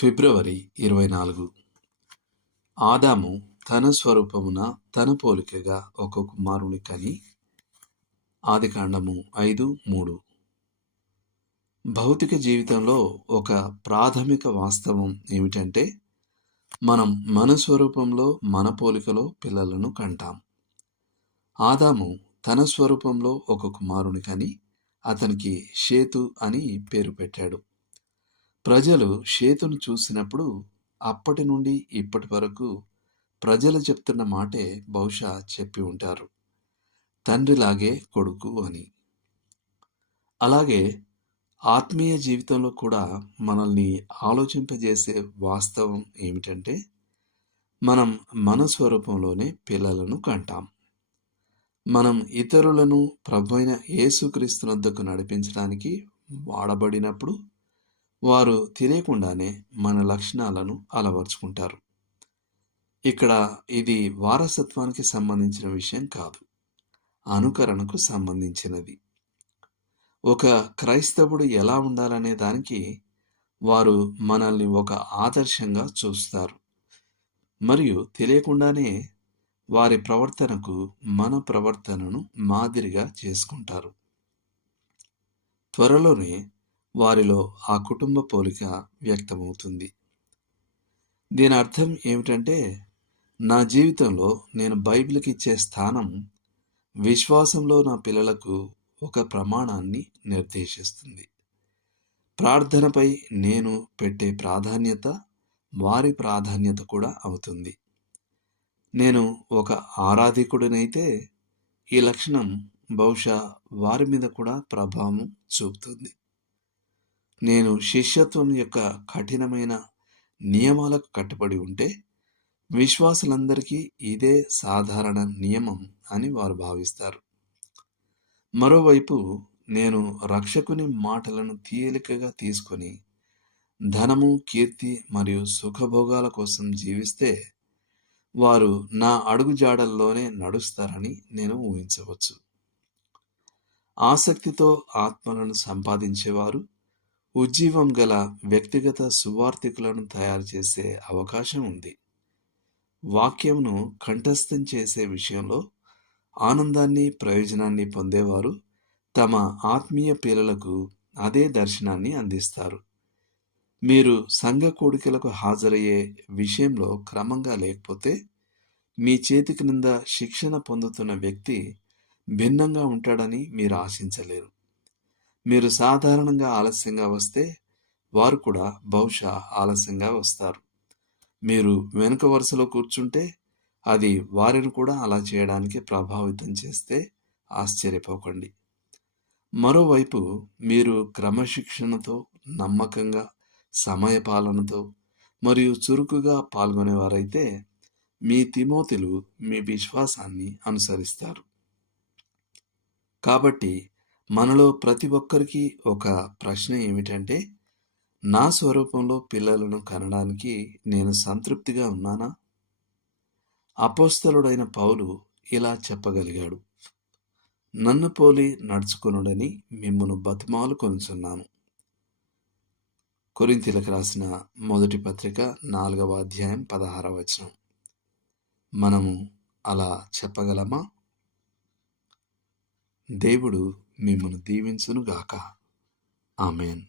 ఫిబ్రవరి 24. ఆదాము తన స్వరూపమున తన పోలికగా ఒక కుమారుని కని. ఆదికాండము 5:3. భౌతిక జీవితంలో ఒక ప్రాథమిక వాస్తవం ఏమిటంటే, మనం మన స్వరూపంలో మన పోలికలో పిల్లలను కంటాం. ఆదాము తన స్వరూపంలో ఒక కుమారుని కని అతనికి షేతు అని పేరు పెట్టాడు. ప్రజలు షేతును చూసినప్పుడు అప్పటి నుండి ఇప్పటి వరకు ప్రజలు చెప్తున్న మాటే బహుశా చెప్పి ఉంటారు, తండ్రిలాగే కొడుకు అని. అలాగే ఆత్మీయ జీవితంలో కూడా మనల్ని ఆలోచింపజేసే వాస్తవం ఏమిటంటే, మనం మన స్వరూపంలోనే పిల్లలను కంటాం. మనం ఇతరులను ప్రభువైన యేసుక్రీస్తునొద్దకు నడిపించడానికి వాడబడినప్పుడు వారు తెలియకుండానే మన లక్షణాలను అలవర్చుకుంటారు. ఇక్కడ ఇది వారసత్వానికి సంబంధించిన విషయం కాదు, అనుకరణకు సంబంధించినది. ఒక క్రైస్తవుడు ఎలా ఉండాలనే దానికి వారు మనల్ని ఒక ఆదర్శంగా చూస్తారు మరియు తెలియకుండానే వారి ప్రవర్తనకు మన ప్రవర్తనను మాదిరిగా చేసుకుంటారు. త్వరలోనే వారిలో ఆ కుటుంబ పోలిక వ్యక్తమవుతుంది. దీని అర్థం ఏమిటంటే, నా జీవితంలో నేను బైబిల్కి ఇచ్చే స్థానం విశ్వాసంలో నా పిల్లలకు ఒక ప్రమాణాన్ని నిర్దేశిస్తుంది. ప్రార్థనపై నేను పెట్టే ప్రాధాన్యత వారి ప్రాధాన్యత కూడా అవుతుంది. నేను ఒక ఆరాధికుడినైతే ఈ లక్షణం బహుశా వారి మీద కూడా ప్రభావం చూపుతుంది. నేను శిష్యత్వం యొక్క కఠినమైన నియమాలకు కట్టుబడి ఉంటే విశ్వాసులందరికీ ఇదే సాధారణ నియమం అని వారు భావిస్తారు. మరోవైపు నేను రక్షకుని మాటలను తేలికగా తీసుకొని ధనము, కీర్తి మరియు సుఖభోగాల కోసం జీవిస్తే వారు నా అడుగుజాడల్లోనే నడుస్తారని నేను ఊహించవచ్చు. ఆసక్తితో ఆత్మలను సంపాదించేవారు ఉజ్జీవం గల వ్యక్తిగత సువార్థికులను తయారు చేసే అవకాశం ఉంది. వాక్యమును కంఠస్థం చేసే విషయంలో ఆనందాన్ని, ప్రయోజనాన్ని పొందేవారు తమ ఆత్మీయ పిల్లలకు అదే దర్శనాన్ని అందిస్తారు. మీరు సంఘ కూడికలకు హాజరయ్యే విషయంలో క్రమంగా లేకపోతే మీ చేతి క్రింద శిక్షణ పొందుతున్న వ్యక్తి భిన్నంగా ఉంటాడని మీరు ఆశించలేరు. మీరు సాధారణంగా ఆలస్యంగా వస్తే వారు కూడా బహుశా ఆలస్యంగా వస్తారు. మీరు వెనుక వరుసలో కూర్చుంటే అది వారిని కూడా అలా చేయడానికి ప్రభావితం చేస్తే ఆశ్చర్యపోకండి. మరోవైపు మీరు క్రమశిక్షణతో, నమ్మకంగా, సమయపాలనతో మరియు చురుకుగా పాల్గొనేవారైతే మీ తిమోతిలు మీ విశ్వాసాన్ని అనుసరిస్తారు. కాబట్టి మనలో ప్రతి ఒక్కరికి ఒక ప్రశ్న ఏమిటంటే, నా స్వరూపంలో పిల్లలను కనడానికి నేను సంతృప్తిగా ఉన్నానా? అపోస్తలుడైన పౌలు ఇలా చెప్పగలిగాడు, నన్ను పోలి నడుచుకొనుడని మిమ్మును బతిమాలు కొనుచున్నాను. కొరింథీయులకు రాసిన మొదటి పత్రిక 4వ అధ్యాయం 16వ వచనం. మనము అలా చెప్పగలమా? దేవుడు మిమ్మును దీవించునుగాక. ఆమేన్.